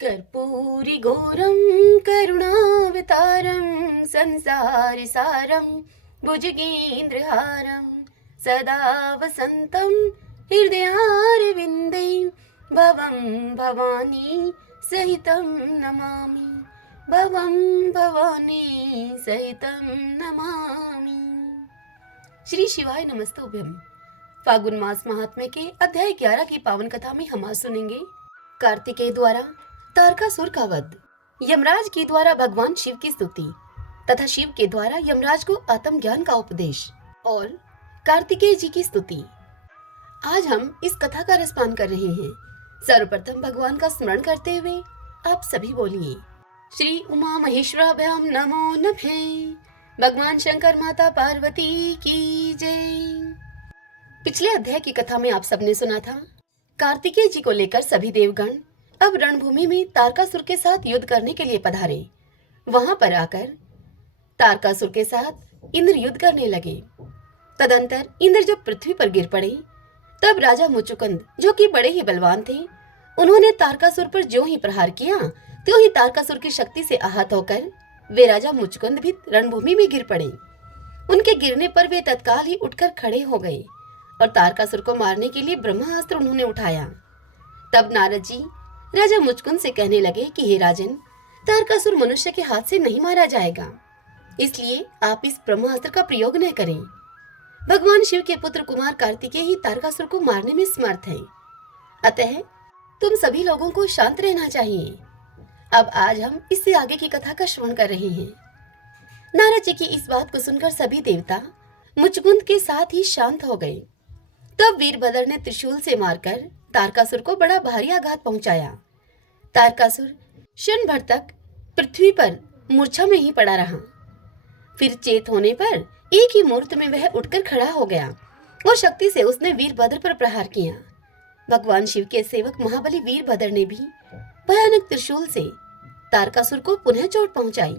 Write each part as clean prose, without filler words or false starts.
कर्पूरी घोरं करुणावतारं संसारसारं भुजगेन्द्रहारं सदा वसन्तं हृदयारविन्दे भवं भवानी सहितं नमामि। भवं भवानी सहितं नमामि। श्री शिवाय नमस्तुभ्यं। फागुन मास महात्म्य के अध्याय 11 की पावन कथा में हम आज सुनेंगे कार्तिकेय द्वारा तारकासुर का वध, यमराज के द्वारा भगवान शिव की स्तुति तथा शिव के द्वारा यमराज को आत्म ज्ञान का उपदेश और कार्तिकेय जी की स्तुति। आज हम इस कथा का रसपान कर रहे हैं। सर्वप्रथम भगवान का स्मरण करते हुए आप सभी बोलिए, श्री उमा महेश्वराभ्याम नमो नमः। भगवान शंकर माता पार्वती की जय। पिछले अध्याय की कथा में आप सबने सुना था, कार्तिकेय जी को लेकर सभी देवगण अब रणभूमि में तारकासुर के साथ युद्ध करने के लिए पधारे। वहां पर आकर तारकासुर के साथ इंद्र युद्ध करने लगे। तदंतर इंद्र जब पृथ्वी पर गिर पड़े तब राजा मुचुकुंद, जो कि बड़े ही बलवान थे, उन्होंने तारकासुर पर जो ही प्रहार किया त्यों ही तारकासुर की शक्ति से आहत होकर वे राजा मुचुकुंद भी रणभूमि में गिर पड़े। उनके गिरने पर वे तत्काल ही उठकर खड़े हो गए और तारकासुर को मारने के लिए ब्रह्मास्त्र उन्होंने उठाया। तब नारद जी राजा मुचकुंद से कहने लगे कि हे राजन, तारकासुर मनुष्य के हाथ से नहीं मारा जाएगा, इसलिए आप इस ब्रह्मास्त्र का प्रयोग न करें। भगवान शिव के पुत्र कुमार कार्तिकेय ही तारकासुर को मारने में समर्थ हैं। अतः तुम सभी लोगों को शांत रहना चाहिए। अब आज हम इससे आगे की कथा का श्रवण कर रहे हैं। नारद जी की इस बात को सुनकर सभी देवता मुचकुंद के साथ ही शांत हो गए। तब वीरभद्र ने त्रिशूल से मारकर तारकासुर को बड़ा भारी आघात पहुंचाया। तारकासुर क्षण भर तक पृथ्वी पर मूर्छा में ही पड़ा रहा। फिर चेत होने पर एक ही मुहूर्त में वह उठकर खड़ा हो गया और शक्ति से उसने वीरभद्र पर प्रहार किया। भगवान शिव के सेवक महाबली वीरभद्र ने भी भयानक त्रिशूल से तारकासुर को पुनः चोट पहुंचाई।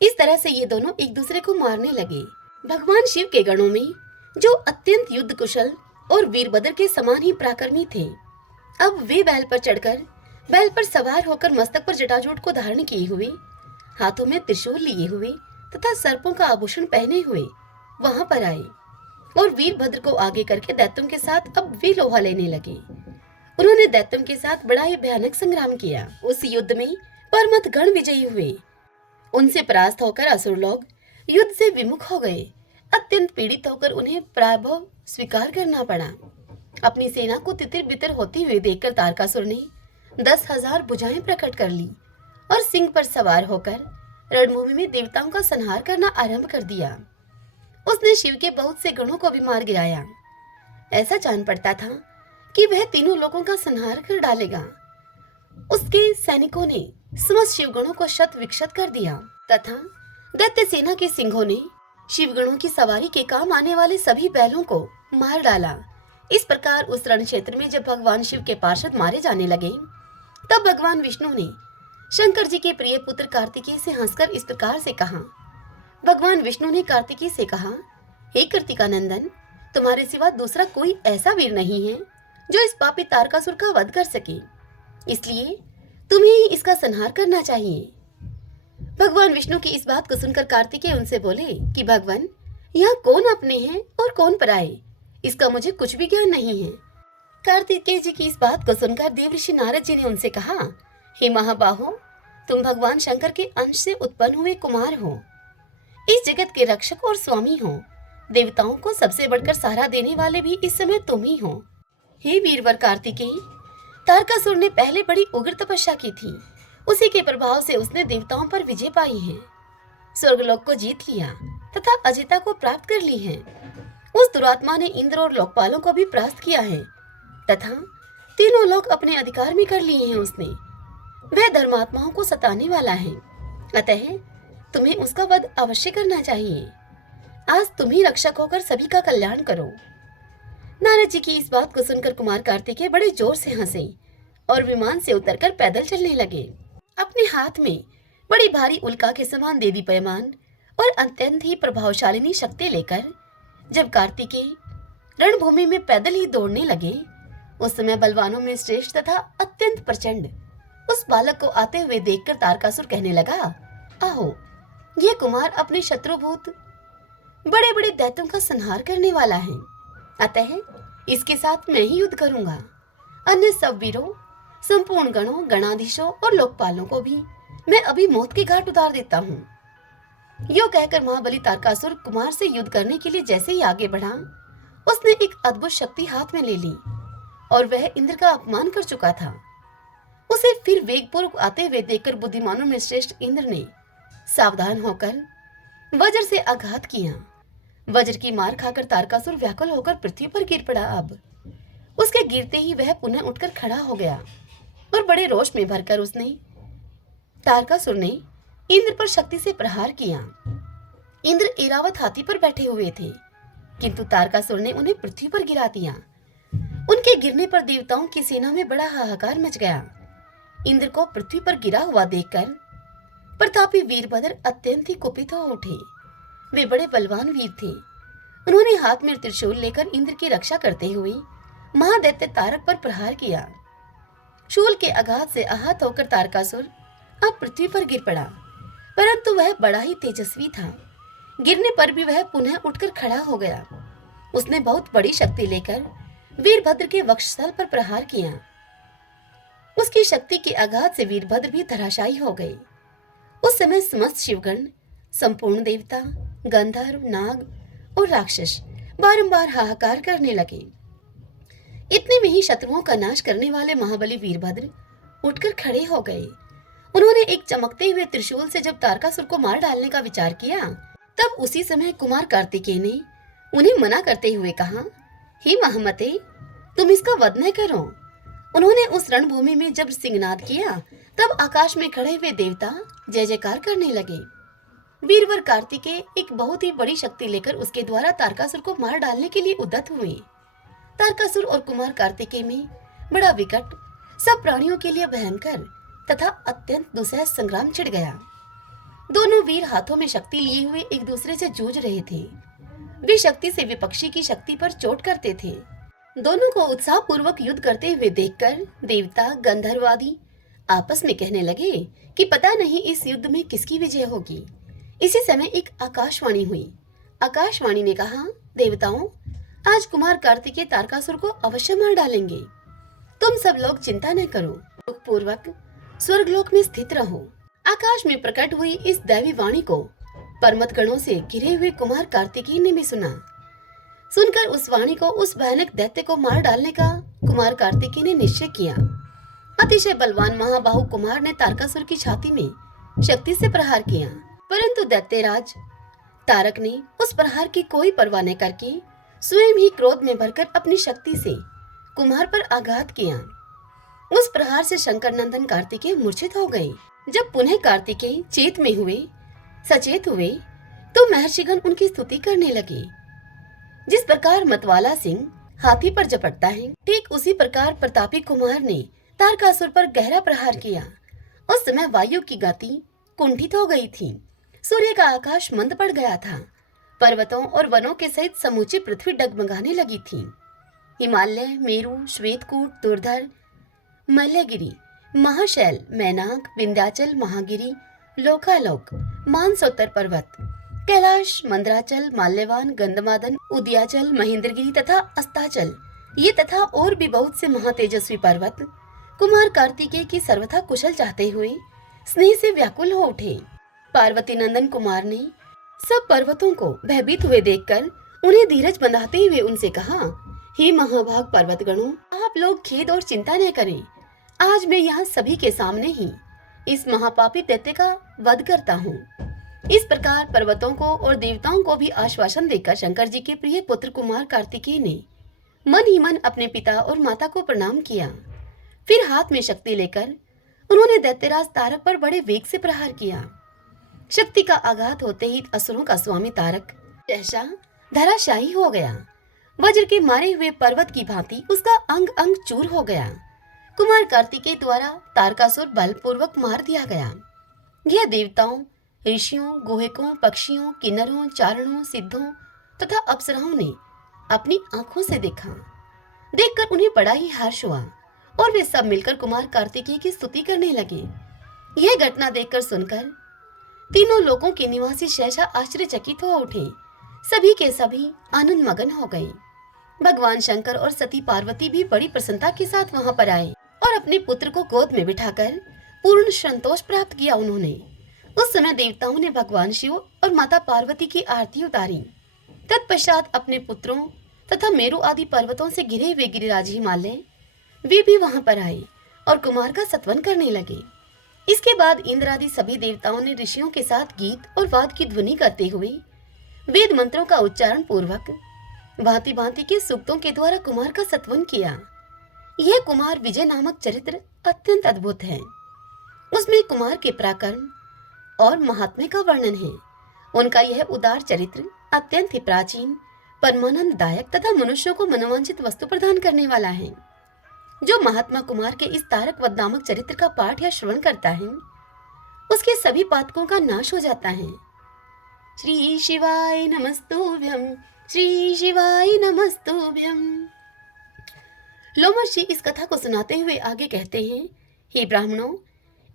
इस तरह से ये दोनों एक दूसरे को मारने लगे। भगवान शिव के गणों में जो अत्यंत युद्ध कुशल और वीरभद्र के समान ही पराक्रमी थे, अब वे बैल पर चढ़कर, बैल पर सवार होकर मस्तक पर जटाजूट को धारण किए हुए, हाथों में त्रिशूल लिए हुए तथा सर्पों का आभूषण पहने हुए वहां पर आए और वीरभद्र को आगे करके दैत्यों के साथ अब वे लोहा लेने लगे। उन्होंने दैत्यों के साथ बड़ा ही भयानक संग्राम किया। उस युद्ध में परमत गण विजयी हुए। उनसे परास्त होकर असुर लोग युद्ध से विमुख हो गए। अत्यंत पीड़ित होकर उन्हें पराभव स्वीकार करना पड़ा। अपनी सेना को तितिर बितर होती हुई देखकर तारकासुर ने 10,000 भुजाएं प्रकट कर ली और सिंह पर सवार होकर रणभूमि में देवताओं का संहार करना आरंभ कर दिया। उसने शिव के बहुत से गणों को भी मार गिराया। ऐसा जान पड़ता था कि वह तीनों लोगों का संहार कर डालेगा। उसके सैनिकों ने समस्त शिवगणों को शत विक्षत कर दिया तथा दैत्य सेना के सिंहों ने शिवगणों की सवारी के काम आने वाले सभी बैलों को मार डाला। इस प्रकार उस रण क्षेत्र में जब भगवान शिव के पार्षद मारे जाने लगे, तब भगवान विष्णु ने शंकर जी के प्रिय पुत्र कार्तिकेय से हंसकर इस प्रकार से कहा। भगवान विष्णु ने कार्तिकेय से कहा, हे कार्तिकानंदन, तुम्हारे सिवा दूसरा कोई ऐसा वीर नहीं है जो इस पापी तारकासुर का वध कर सके, इसलिए तुम्हें ही इसका संहार करना चाहिए। भगवान विष्णु की इस बात को सुनकर कार्तिकेय उनसे बोले कि भगवान, यहाँ कौन अपने हैं और कौन पराए, इसका मुझे कुछ भी ज्ञान नहीं है। कार्तिकेय जी की इस बात को सुनकर देवऋषि नारद जी ने उनसे कहा, हे महाबाहो, तुम भगवान शंकर के अंश से उत्पन्न हुए कुमार हो, इस जगत के रक्षक और स्वामी हो। देवताओं को सबसे बढ़कर सहारा देने वाले भी इस समय तुम ही हो। हे वीरवर कार्तिकेय, तारकासुर ने पहले बड़ी उग्र तपस्या की थी। उसी के प्रभाव से उसने देवताओं पर विजय पाई है, स्वर्गलोक को जीत लिया तथा अजयता को प्राप्त कर ली है। उस दुरात्मा ने इंद्र और लोकपालों को भी परास्त किया है तथा तीनों लोक अपने अधिकार में कर लिए हैं। उसने वह धर्मात्माओं को सताने वाला है, अतः तुम्हें उसका वध अवश्य करना चाहिए। आज तुम ही रक्षक होकर सभी का कल्याण करो। नारद जी की इस बात को सुनकर कुमार कार्तिकेय बड़े जोर से हंसे और विमान से उतरकर पैदल चलने लगे। अपने हाथ में बड़ी भारी उल्का के समान देदीप्यमान और अत्यंत ही प्रभावशालिनी शक्ति लेकर जब कार्तिकेय रणभूमि में पैदल ही दौड़ने लगे, उस समय बलवानों में श्रेष्ठ तथा अत्यंत प्रचंड उस बालक को आते हुए देखकर तारकासुर कहने लगा, आओ, ये कुमार अपने शत्रुभूत बड़े बड़े दैत्यों का संहार करने वाला है, अतः इसके साथ मैं ही युद्ध करूंगा। अन्य सब वीरों, संपूर्ण गणों, गणाधीशों और लोकपालों को भी मैं अभी मौत के घाट उतार देता हूँ। यो कहकर महाबली तारकासुर कुमार से युद्ध करने के लिए जैसे ही आगे बढ़ा, उसने एक अद्भुत शक्ति हाथ में ले ली और वह इंद्र का अपमान कर चुका था। उसे फिर वेगपूर्वक आते हुए देखकर बुद्धिमानों में श्रेष्ठ इंद्र ने सावधान होकर वज्र से आघात किया। वज्र की मार खाकर तारकासुर व्याकुल होकर पृथ्वी पर गिर पड़ा। अब उसके गिरते ही वह पुनः उठकर खड़ा हो गया और बड़े रोष में भरकर तारकासुर ने इंद्र पर शक्ति से प्रहार किया। इंद्र ऐरावत हाथी पर बैठे हुए थे, किंतु तारकासुर ने उन्हें पृथ्वी पर गिरा दिया। उनके गिरने पर देवताओं की सेना में बड़ा हाहाकार मच गया। इंद्र को पृथ्वी पर गिरा हुआ देखकर प्रतापी वीरभद्र अत्यंत ही कुपित हो उठे। वे बड़े बलवान वीर थे। उन्होंने हाथ में त्रिशूल लेकर इंद्र की रक्षा करते हुए महादैत्य तारक पर प्रहार किया। शूल के आघात से आहत होकर तारकासुर अब पृथ्वी पर गिर पड़ा, परंतु वह बड़ा ही तेजस्वी था। गिरने पर भी वह पुनः उठकर खड़ा हो गया। उसने बहुत बड़ी शक्ति लेकर वीरभद्र के वक्षस्थल पर प्रहार किया। उसकी शक्ति के आघात से वीरभद्र भी धराशायी हो गए। उस समय समस्त शिवगण, संपूर्ण देवता, गंधर्व, नाग और राक्षस बारंबार हाहाकार करने लगे। इतने में ही शत्रुओं का नाश करने वाले महाबली वीरभद्र उठकर खड़े हो गए। उन्होंने एक चमकते हुए त्रिशूल से जब तारकासुर को मार डालने का विचार किया, तब उसी समय कुमार कार्तिकेय ने उन्हें मना करते हुए कहा, हे महामते, तुम इसका वध न करो। उन्होंने उस रणभूमि में जब सिंहनाद किया, तब आकाश में खड़े हुए देवता जय जयकार करने लगे। वीरवर कार्तिकेय एक बहुत ही बड़ी शक्ति लेकर उसके द्वारा तारकासुर को मार डालने के लिए उद्यत हुए। तारकासुर और कुमार कार्तिकेय में बड़ा विकट, सब प्राणियों के लिए भयंकर तथा अत्यंत दुस्सह संग्राम छिड़ गया। दोनों वीर हाथों में शक्ति लिए हुए एक दूसरे से जूझ रहे थे। वे शक्ति से विपक्षी की शक्ति पर चोट करते थे। दोनों को उत्साह पूर्वक युद्ध करते हुए देखकर देवता, गंधर्व आदि आपस में कहने लगे कि पता नहीं इस युद्ध में किसकी विजय होगी। इसी समय एक आकाशवाणी हुई। आकाशवाणी ने कहा, देवताओं, आज कुमार कार्तिकेय तारकासुर को अवश्य मार डालेंगे। तुम सब लोग चिंता न करो, पूर्वक स्वर्गलोक में स्थित रहो। आकाश में प्रकट हुई इस दैवी वाणी को पर्वत गणों से घिरे हुए कुमार कार्तिकेय ने भी सुना। सुनकर उस वाणी को, उस भयानक दैत्य को मार डालने का कुमार कार्तिकेय ने निश्चय किया। अतिशय बलवान महाबाहु कुमार ने तारकासुर की छाती में शक्ति से प्रहार किया, परंतु दैत्यराज तारक ने उस प्रहार की कोई परवाह न करके स्वयं ही क्रोध में भरकर अपनी शक्ति से कुमार पर आघात किया। उस प्रहार से शंकर नंदन कार्तिकेय मूर्छित हो गए। जब पुनः कार्तिकेय सचेत हुए तो महर्षिगण उनकी स्तुति करने लगे। जिस प्रकार मतवाला सिंह हाथी पर झपटता है, ठीक उसी प्रकार प्रतापी कुमार ने तारकासुर पर गहरा प्रहार किया। उस समय वायु की गति कुंठित हो गई थी। सूर्य का आकाश मंद पड़ गया था। पर्वतों और वनों के सहित समूची पृथ्वी डगमगाने लगी थी। हिमालय, मेरु, श्वेतकूट, दुर्धर, मल्यगिरी, महाशैल, मैनाक, विंध्याचल, महागिरी, लोकालोक, मानसोत्तर पर्वत, कैलाश, मंदराचल, माल्यवान, गंधमादन, उदयाचल, महेंद्रगिरी तथा अस्ताचल, ये तथा और भी बहुत से महातेजस्वी पर्वत कुमार कार्तिकेय की सर्वथा कुशल चाहते हुए स्नेह से व्याकुल हो उठे। पार्वती नंदन कुमार ने सब पर्वतों को भयभीत हुए देखकर उन्हें धीरज बंधाते हुए उनसे कहा, हे महाभाग पर्वतगणों, आप लोग खेद और चिंता न करें। आज मैं यहाँ सभी के सामने ही इस महापापी दैत्य का वध करता हूँ। इस प्रकार पर्वतों को और देवताओं को भी आश्वासन देकर शंकर जी के प्रिय पुत्र कुमार कार्तिकेय ने मन ही मन अपने पिता और माता को प्रणाम किया। फिर हाथ में शक्ति लेकर उन्होंने दैत्यराज तारक पर बड़े वेग से प्रहार किया। शक्ति का आघात होते ही असुरों का स्वामी तारक सहसा धराशायी हो गया। वज्र के मारे हुए पर्वत की भांति उसका अंग अंग चूर हो गया। कुमार कार्तिकेय द्वारा तारकासुर बलपूर्वक मार दिया गया। यह देवताओं, ऋषियों, गुहकों, पक्षियों, किन्नरों, चारणों, सिद्धों तथा अप्सराओं ने अपनी आंखों से देखा। देखकर उन्हें बड़ा ही हर्ष हुआ और वे सब मिलकर कुमार कार्तिकेय की स्तुति करने लगे। यह घटना देखकर सुनकर तीनों लोकों के निवासी सहसा आश्चर्यचकित हो उठे। सभी के सभी आनंद मगन हो गए। भगवान शंकर और सती पार्वती भी बड़ी प्रसन्नता के साथ वहां पर आए और अपने पुत्र को गोद में बिठाकर पूर्ण संतोष प्राप्त किया उन्होंने। उस समय देवताओं ने भगवान शिव और माता पार्वती की आरती उतारी। तत्पश्चात अपने पुत्रों तथा मेरु आदि पर्वतों से घिरे हुए गिरिराज हिमालय वे भी वहां पर आए और कुमार का सत्वन करने लगे। इसके बाद इंद्र आदि सभी देवताओं ने ऋषियों के साथ गीत और वाद की ध्वनि करते हुए वेद मंत्रों का उच्चारण पूर्वक भांति भांति के सूक्तों के द्वारा कुमार का सत्वन किया। यह कुमार विजय नामक चरित्र अत्यंत अद्भुत है। उसमें कुमार के पराक्रम और महात्म्य का वर्णन है। उनका यह उदार चरित्र अत्यंत ही प्राचीन, परमानंददायक तथा मनुष्यों को मनोवांछित वस्तु प्रदान करने वाला है। जो महात्मा कुमार के इस तारक वध नामक चरित्र का पाठ या श्रवण करता है उसके सभी पातकों का नाश हो जाता है। श्री शिवाय नमस्तुभ्यं, श्री शिवाय नमस्तुभ्यं। लोमश जी इस कथा को सुनाते हुए आगे कहते हैं, हे ब्राह्मणों,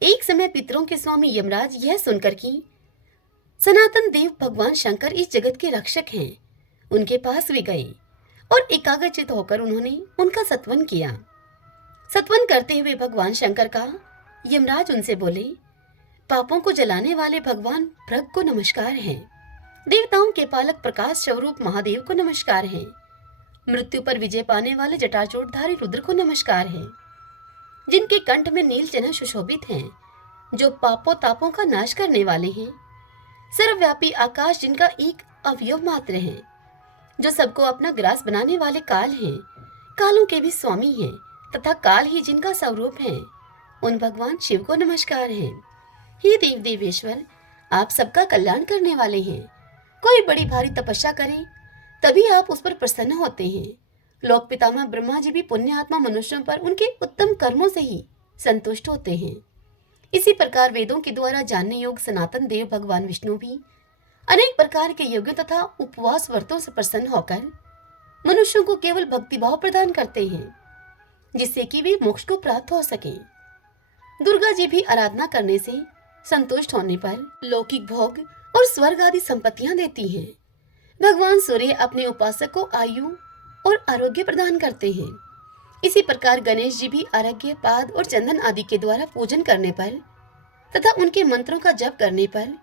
एक समय पितरों के स्वामी यमराज यह सुनकर कि सनातन देव भगवान शंकर इस जगत के रक्षक हैं, उनके पास वे गए और एकाग्रचित होकर उन्होंने उनका सत्वन किया। सत्वन करते हुए भगवान शंकर का यमराज उनसे बोले, पापों को जलाने वाले भगवान भृग को नमस्कार है। देवताओं के पालक प्रकाश स्वरूप महादेव को नमस्कार है। मृत्यु पर विजय पाने वाले जटाजूटधारी रुद्र को नमस्कार है। जिनके कंठ में नील चिन्ह सुशोभित हैं, जो पापों तापों का नाश करने वाले हैं। सर्वव्यापी आकाश जिनका एक अवयव मात्र है, जो सबको अपना ग्रास बनाने वाले काल हैं, कालों के भी स्वामी हैं तथा काल ही जिनका स्वरूप है, उन भगवान शिव को नमस्कार है। हे देव देवेश्वर, आप सबका कल्याण करने वाले हैं। कोई बड़ी भारी तपस्या करे तभी आप उस पर प्रसन्न होते हैं। लोक पितामह ब्रह्मा जी भी पुण्य आत्मा मनुष्यों पर उनके उत्तम कर्मों से ही संतुष्ट होते हैं। इसी प्रकार वेदों के द्वारा जानने योग्य सनातन देव भगवान विष्णु भी अनेक प्रकार के यज्ञ तथा उपवास व्रतों से प्रसन्न होकर मनुष्यों को केवल भक्तिभाव प्रदान करते हैं, जिससे कि वे मोक्ष को प्राप्त हो सके। दुर्गा जी भी आराधना करने से संतुष्ट होने पर लौकिक भोग और स्वर्ग आदि संपत्तियां देती हैं। भगवान सूर्य अपने उपासक को आयु और आरोग्य प्रदान करते हैं। इसी प्रकार गणेश जी भी आरोग्य, पाद और चंदन आदि के द्वारा पूजन करने पर तथा उनके मंत्रों का जप करने पर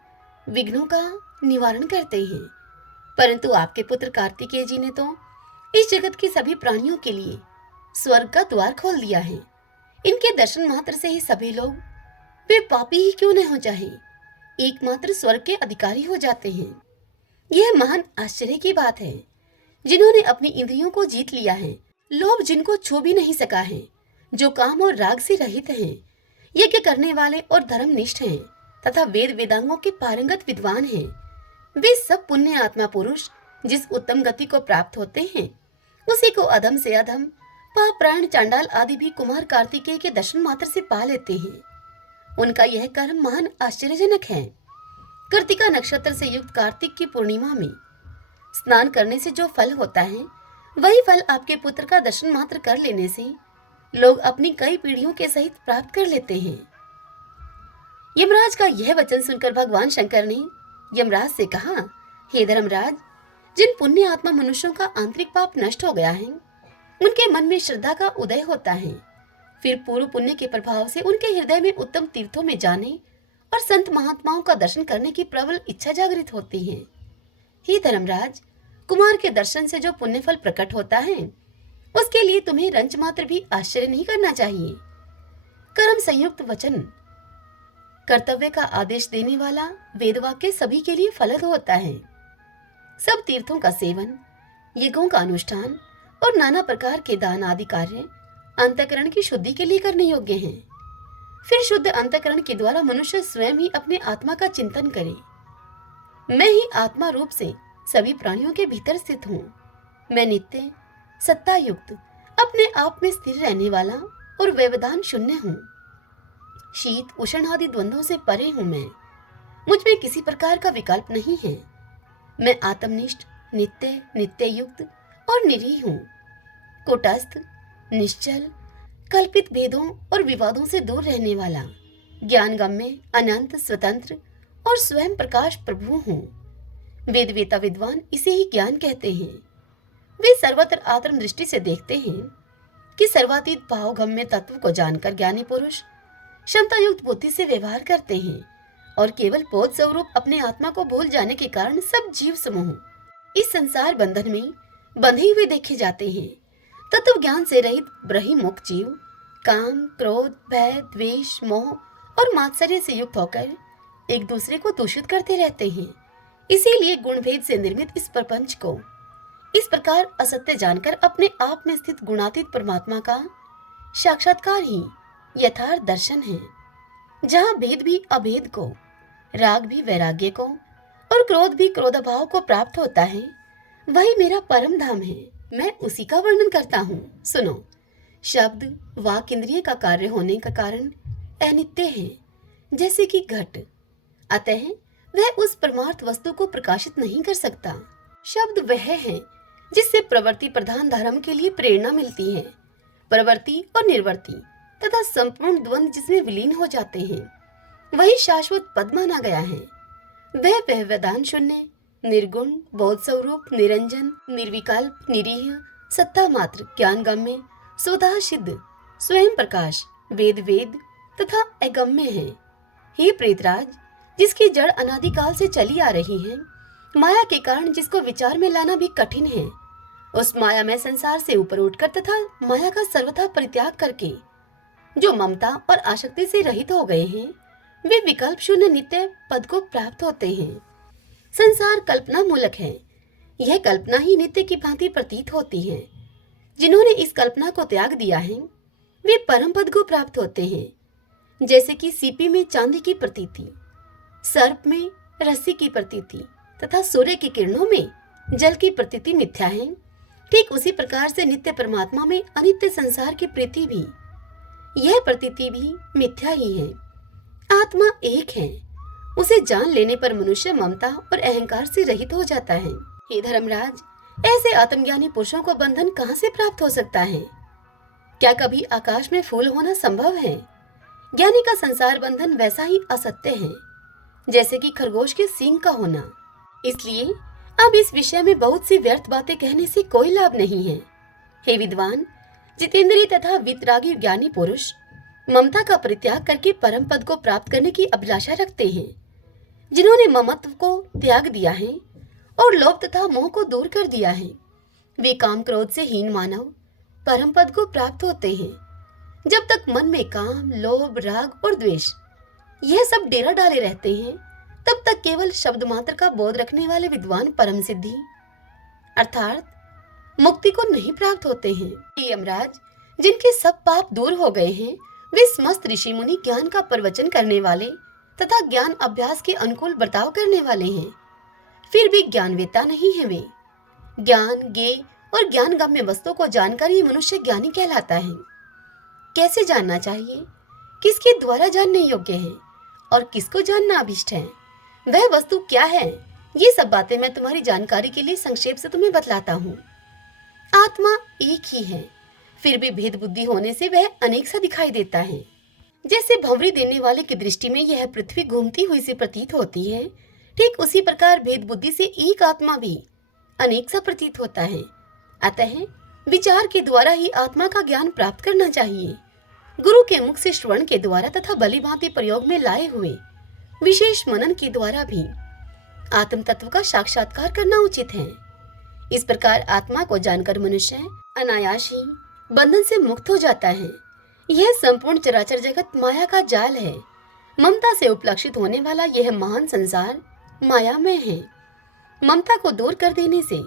विघ्नों का निवारण करते हैं। परंतु आपके पुत्र कार्तिकेय जी ने तो इस जगत के सभी प्राणियों के लिए स्वर्ग का द्वार खोल दिया है। इनके दर्शन मात्र से ही सभी लोग, वे पापी ही क्यों न हो चाहे, एकमात्र स्वर्ग के अधिकारी हो जाते हैं। यह महान आश्चर्य की बात है। जिन्होंने अपनी इंद्रियों को जीत लिया है, लोभ जिनको छू भी नहीं सका है, जो काम और राग से रहित हैं, यज्ञ करने वाले और धर्मनिष्ठ हैं तथा वेद वेदांगों के पारंगत विद्वान हैं, वे सब पुण्य आत्मा पुरुष जिस उत्तम गति को प्राप्त होते हैं, उसी को अधम से अधम पाप प्राण चांडाल आदि भी कुमार कार्तिकेय के दर्शन मात्र से पा लेते हैं। उनका यह कर्म महान आश्चर्यजनक है। कृतिका नक्षत्र से युक्त कार्तिक की पूर्णिमा में स्नान करने से जो फल होता है, वही फल आपके पुत्र का दर्शन मात्र कर लेने से लोग अपनी कई पीढ़ियों के सहित प्राप्त कर लेते हैं। यमराज का यह वचन सुनकर भगवान शंकर ने यमराज से कहा, हे धर्मराज, जिन पुण्य आत्मा मनुष्यों का आंतरिक पाप नष्ट हो गया है, उनके मन में श्रद्धा का उदय होता है। फिर पूर्व पुण्य के प्रभाव से उनके हृदय में उत्तम तीर्थों में जाने और संत महात्माओं का दर्शन करने की प्रबल इच्छा जागृत होती है। हे धर्मराज, कुमार के दर्शन से जो पुण्य फल प्रकट होता है, उसके लिए तुम्हें रंच मात्र भी आश्चर्य नहीं करना चाहिए। कर्म संयुक्त वचन, कर्तव्य का आदेश देने वाला वेद वाक्य सभी के लिए फलद होता है। सब तीर्थों का सेवन, यज्ञों का अनुष्ठान और नाना प्रकार के दान आदि कार्य अंतःकरण की शुद्धि के लिए करने योग्य हैं। फिर शुद्ध अंतःकरण के द्वारा मनुष्य स्वयं ही अपने आत्मा का चिंतन करे। मैं ही आत्मा रूप से सभी प्राणियों के भीतर स्थित हूँ। मैं नित्य सत्ता युक्त, अपने आप में स्थिर रहने वाला और व्यवधान शून्य हूँ। शीत उष्ण आदि द्वंद्वों से परे हूँ। मैं, मुझ में किसी प्रकार का विकल्प नहीं है। मैं आत्मनिष्ठ, नित्य, नित्य युक्त और निरीह हूँ। कुटस्थ, निश्चल, कल्पित भेदों और विवादों से दूर रहने वाला, ज्ञानगम्य, अनंत, स्वतंत्र और स्वयं प्रकाश प्रभु हूँ। वेदवेता विद्वान इसे ही ज्ञान कहते हैं। वे सर्वत्र आत्म दृष्टि से देखते हैं कि सर्वातीत भावगम्य तत्व को जानकर ज्ञानी पुरुष क्षमता युक्त बुद्धि से व्यवहार करते हैं और केवल बोध स्वरूप अपने आत्मा को भूल जाने के कारण सब जीव समूह इस संसार बंधन में बंधे हुए देखे जाते हैं। तत्व ज्ञान से रहित ब्रह्ममुख जीव काम, क्रोध, भय, द्वेष, मोह और मात्सर्य से युक्त होकर एक दूसरे को दूषित करते रहते हैं। इसीलिए गुणभेद से निर्मित इस प्रपंच को इस प्रकार असत्य जानकर अपने आप में स्थित गुणातीत परमात्मा का साक्षात्कार ही यथार्थ दर्शन है। जहाँ भेद भी अभेद को, राग भी वैराग्य को और क्रोध भी क्रोधाभाव को प्राप्त होता है, वही मेरा परम धाम है। मैं उसी का वर्णन करता हूँ। सुनो, शब्द वाक इंद्रिय का कार्य होने का कारण अनित्य है, जैसे कि घट, अतः वह उस परमार्थ वस्तु को प्रकाशित नहीं कर सकता। शब्द वह है जिससे प्रवृत्ति प्रधान धर्म के लिए प्रेरणा मिलती है। प्रवृत्ति और निर्वृत्ति तथा संपूर्ण द्वंद जिसमें विलीन हो जाते हैं, वही शाश्वत पद माना गया है। वह व्यवधान शून्य, निर्गुण, बोध स्वरूप, निरंजन, निर्विकल्प, निरीह, सत्ता मात्र, ज्ञानगम्य, स्वतः सिद्ध, स्वयं प्रकाश, वेद वेद तथा अगम्य है। हे प्रेतराज, जिसकी जड़ अनादिकाल से चली आ रही है, माया के कारण जिसको विचार में लाना भी कठिन है, उस माया में संसार से ऊपर उठकर तथा माया का सर्वथा परित्याग करके जो ममता और आसक्ति से रहित हो गए हैं, वे विकल्प शून्य नित्य पद को प्राप्त होते हैं। संसार कल्पना मूलक है। यह कल्पना ही नित्य की भांति प्रतीत होती है। जिन्होंने इस कल्पना को त्याग दिया है, वे परम पद को प्राप्त होते हैं। जैसे कि सीपी में चांदी की प्रतीति, सर्प में रस्सी की प्रतीति तथा सूर्य की किरणों में जल की प्रतीति मिथ्या है, ठीक उसी प्रकार से नित्य परमात्मा में अनित्य संसार की प्रीति भी, यह प्रतीति भी मिथ्या ही है। आत्मा एक है। उसे जान लेने पर मनुष्य ममता और अहंकार से रहित हो जाता है। हे धर्मराज, ऐसे आत्मज्ञानी पुरुषों को बंधन कहाँ से प्राप्त हो सकता है? क्या कभी आकाश में फूल होना संभव है? ज्ञानी का संसार बंधन वैसा ही असत्य है जैसे कि खरगोश के सींग का होना। इसलिए अब इस विषय में बहुत सी व्यर्थ बातें कहने से कोई लाभ नहीं है। हे विद्वान, जितेंद्रिय तथा वितरागी ज्ञानी पुरुष ममता का परित्याग करके परम पद को प्राप्त करने की अभिलाषा रखते हैं। जिन्होंने ममत्व को त्याग दिया है और लोभ तथा मोह को दूर कर दिया है, वे काम क्रोध से हीन मानव परम पद को प्राप्त होते हैं। जब तक मन में काम, लोभ, राग और द्वेष यह सब डेरा डाले रहते हैं, तब तक केवल शब्द मात्र का बोध रखने वाले विद्वान परम सिद्धि अर्थात मुक्ति को नहीं प्राप्त होते हैं। हे यमराज, जिनके सब पाप दूर हो गए हैं, वे समस्त ऋषि मुनि ज्ञान का प्रवचन करने वाले तथा ज्ञान अभ्यास के अनुकूल बर्ताव करने वाले हैं, फिर भी ज्ञानवेता नहीं है। वे ज्ञान, ज्ञेय और ज्ञान गम्य वस्तु को जानकर ही मनुष्य ज्ञानी कहलाता है। कैसे जानना चाहिए, किसके द्वारा जानने योग्य है और किसको जानना अभिष्ट है, वह वस्तु क्या है, ये सब बातें मैं तुम्हारी जानकारी के लिए संक्षेप से तुम्हें बतलाता हूँ। आत्मा एक ही है, फिर भी भेद बुद्धि होने से वह अनेक सा दिखाई देता है। जैसे भंवरी देने वाले की दृष्टि में यह पृथ्वी घूमती हुई सी प्रतीत होती है, ठीक उसी प्रकार भेद बुद्धि से एक आत्मा भी अनेक सा प्रतीत होता है। अतः विचार के द्वारा ही आत्मा का ज्ञान प्राप्त करना चाहिए। गुरु के मुख से श्रवण के द्वारा तथा भली भांति प्रयोग में लाए हुए विशेष मनन के द्वारा भी आत्म तत्व का साक्षात्कार करना उचित है। इस प्रकार आत्मा को जानकर मनुष्य अनायास ही बंधन से मुक्त हो जाता है। यह संपूर्ण चराचर जगत माया का जाल है। ममता से उपलक्षित होने वाला यह महान संसार मायामय है। ममता को दूर कर देने से,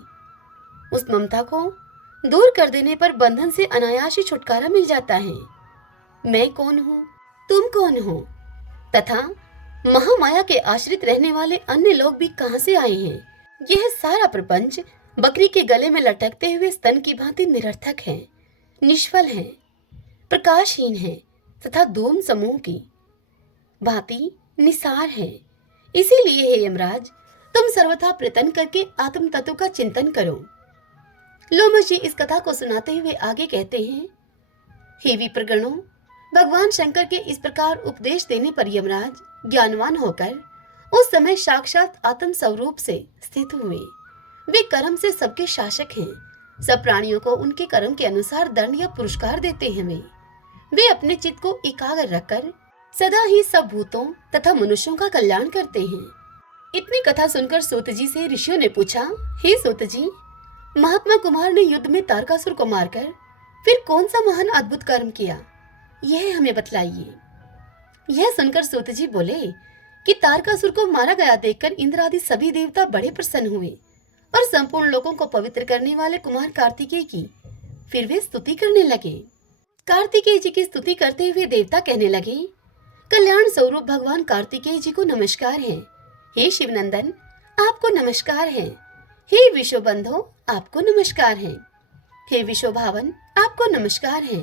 उस ममता को दूर कर देने पर बंधन से अनायास ही छुटकारा मिल जाता है। मैं कौन हूँ, तुम कौन हो तथा महामाया के आश्रित रहने वाले अन्य लोग भी कहां से आए हैं, यह सारा प्रपंच बकरी के गले में लटकते हुए स्तन की भांति निरर्थक है, निष्फल है, प्रकाशहीन है तथा धूम समूह की भांति निसार है। इसीलिए हे यमराज, तुम सर्वथा प्रयत्न करके आत्म तत्व का चिंतन करो। लोमश जी इस कथा को सुनाते हुए आगे कहते हैं, हे विप्रगणों, भगवान शंकर के इस प्रकार उपदेश देने पर यमराज ज्ञानवान होकर उस समय साक्षात आत्म स्वरूप से स्थित हुए। वे कर्म से सबके शासक हैं। सब प्राणियों को उनके कर्म के अनुसार दंड या पुरस्कार देते हैं। वे अपने चित्त को एकाग्र रखकर सदा ही सब भूतों तथा मनुष्यों का कल्याण करते हैं। इतनी कथा सुनकर सूत जी से ऋषियों ने पूछा, हे सूत जी, महात्मा कुमार ने युद्ध में तारकासुर को मारकर फिर कौन सा महान अद्भुत कर्म किया, यह हमें बतलाइए। यह सुनकर सूत जी बोले कि तारकासुर को मारा गया देखकर इंद्र आदि सभी देवता बड़े प्रसन्न हुए और संपूर्ण लोगों को पवित्र करने वाले कुमार कार्तिकेय की फिर वे स्तुति करने लगे। कार्तिकेय जी की स्तुति करते हुए देवता कहने लगे, कल्याण स्वरूप भगवान कार्तिकेय जी को नमस्कार है। हे शिवनंदन, आपको नमस्कार है। हे विश्वबंधो, आपको नमस्कार है। हे विश्वभावन, आपको नमस्कार है।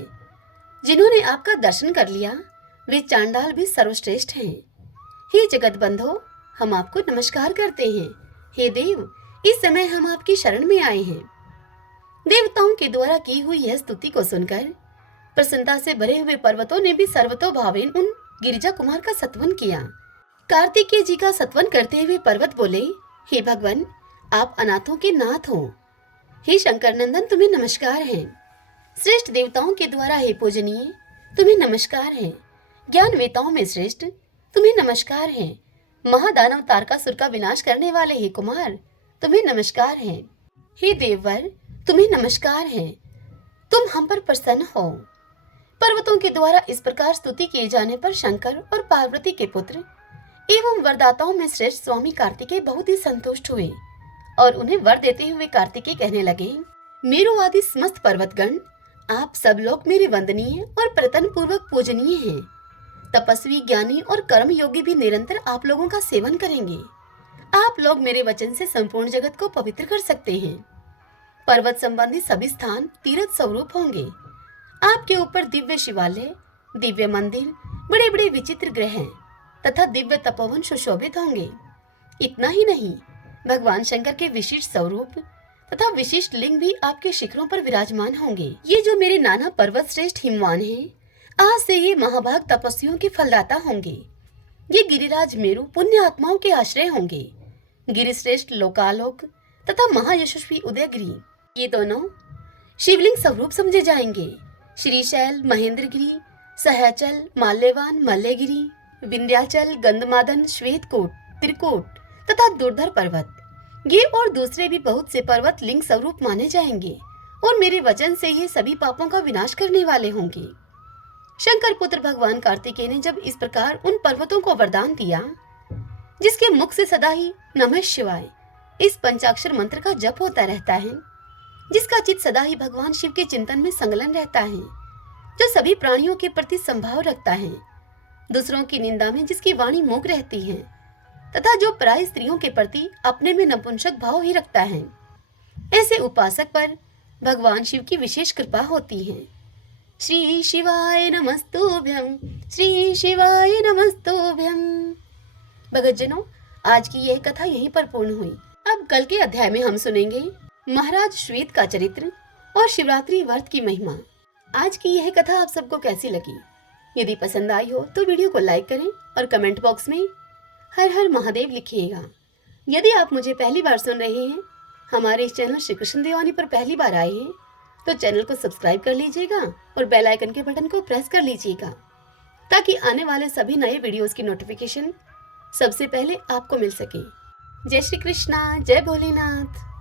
जिन्होंने आपका दर्शन कर लिया वे चांडाल भी सर्वश्रेष्ठ हैं। हे जगत बंधो, हम आपको नमस्कार करते हैं। हे देव, इस समय हम आपकी शरण में आए हैं। देवताओं के द्वारा की हुई यह स्तुति को सुनकर प्रसन्नता से भरे हुए पर्वतों ने भी सर्वतोभावेन उन गिरिजा कुमार का सत्वन किया। कार्तिकेय जी का सत्वन करते हुए पर्वत बोले, हे भगवान, आप अनाथों के नाथ हो। हे शंकर नंदन, तुम्हें नमस्कार है। श्रेष्ठ देवताओं के द्वारा हे पूजनीय, तुम्हें नमस्कार है। ज्ञान वेताओं में श्रेष्ठ, तुम्हें नमस्कार है। महादानव तारकासुर का विनाश करने वाले हे कुमार, तुम्हें नमस्कार है। हे देववर, तुम्हें नमस्कार है। तुम हम पर प्रसन्न हो। पर्वतों के द्वारा इस प्रकार स्तुति किए जाने पर शंकर और पार्वती के पुत्र एवं वरदाताओं में श्रेष्ठ स्वामी कार्तिकेय बहुत ही संतुष्ट हुए और उन्हें वर देते हुए कार्तिकेय कहने लगे, मेरु आदि समस्त पर्वतगण, आप सब लोग मेरे वंदनीय और प्रतन पूर्वक पूजनीय हैं। तपस्वी, ज्ञानी और कर्म योगी भी निरंतर आप लोगों का सेवन करेंगे। आप लोग मेरे वचन से संपूर्ण जगत को पवित्र कर सकते हैं। पर्वत संबंधी सभी स्थान तीर्थ स्वरूप होंगे। आपके ऊपर दिव्य शिवालय, दिव्य मंदिर, बड़े बड़े विचित्र ग्रह तथा दिव्य तपोवन सुशोभित होंगे। इतना ही नहीं, भगवान शंकर के विशिष्ट स्वरूप तथा विशिष्ट लिंग भी आपके शिखरों पर विराजमान होंगे। ये जो मेरे नाना पर्वत श्रेष्ठ हिमवान हैं, आज से ये महाभाग तपस्वियों के फलदाता होंगे। ये गिरिराज मेरु पुण्य आत्माओं के आश्रय होंगे। गिरिश्रेष्ठ लोकालोक तथा महायशस्वी उदयगिरी, ये दोनों शिवलिंग स्वरूप समझे जाएंगे। श्रीशैल, महेंद्रगिरी, सहचल, माल्यवान, मल्लगिरी, विंध्याचल, गंधमादन, श्वेतकोट, त्रिकोट तथा दुर्धर पर्वत, ये और दूसरे भी बहुत से पर्वत लिंग स्वरूप माने जाएंगे और मेरे वचन से ये सभी पापों का विनाश करने वाले होंगे। शंकर पुत्र भगवान कार्तिकेय ने जब इस प्रकार उन पर्वतों को वरदान दिया, जिसके मुख से सदा ही नमः शिवाय इस पंचाक्षर मंत्र का जप होता रहता है, जिसका चित्त सदा ही भगवान शिव के चिंतन में संलग्न रहता है, जो सभी प्राणियों के प्रति संभाव रखता है, दूसरों की निंदा में जिसकी वाणी मूक रहती है तथा जो पराई स्त्रियों के प्रति अपने में नपुंसक भाव ही रखता है, ऐसे उपासक पर भगवान शिव की विशेष कृपा होती है। श्री शिवाय नमस्तुभ्यं, श्री शिवाय नमस्तुभ्यं। भगतजनों, आज की यह कथा यहीं पर पूर्ण हुई। अब कल के अध्याय में हम सुनेंगे महाराज श्वेत का चरित्र और शिवरात्रि व्रत की महिमा। आज की यह कथा आप सबको कैसी लगी? यदि पसंद आई हो तो वीडियो को लाइक करें और कमेंट बॉक्स में हर हर महादेव लिखिएगा। यदि आप मुझे पहली बार सुन रहे हैं, हमारे इस चैनल श्री कृष्ण देवानी पर पहली बार आए हैं, तो चैनल को सब्सक्राइब कर लीजिएगा और बेल आइकन के बटन को प्रेस कर लीजिएगा, ताकि आने वाले सभी नए वीडियोस की नोटिफिकेशन सबसे पहले आपको मिल सके। जय श्री कृष्णा, जय भोलेनाथ।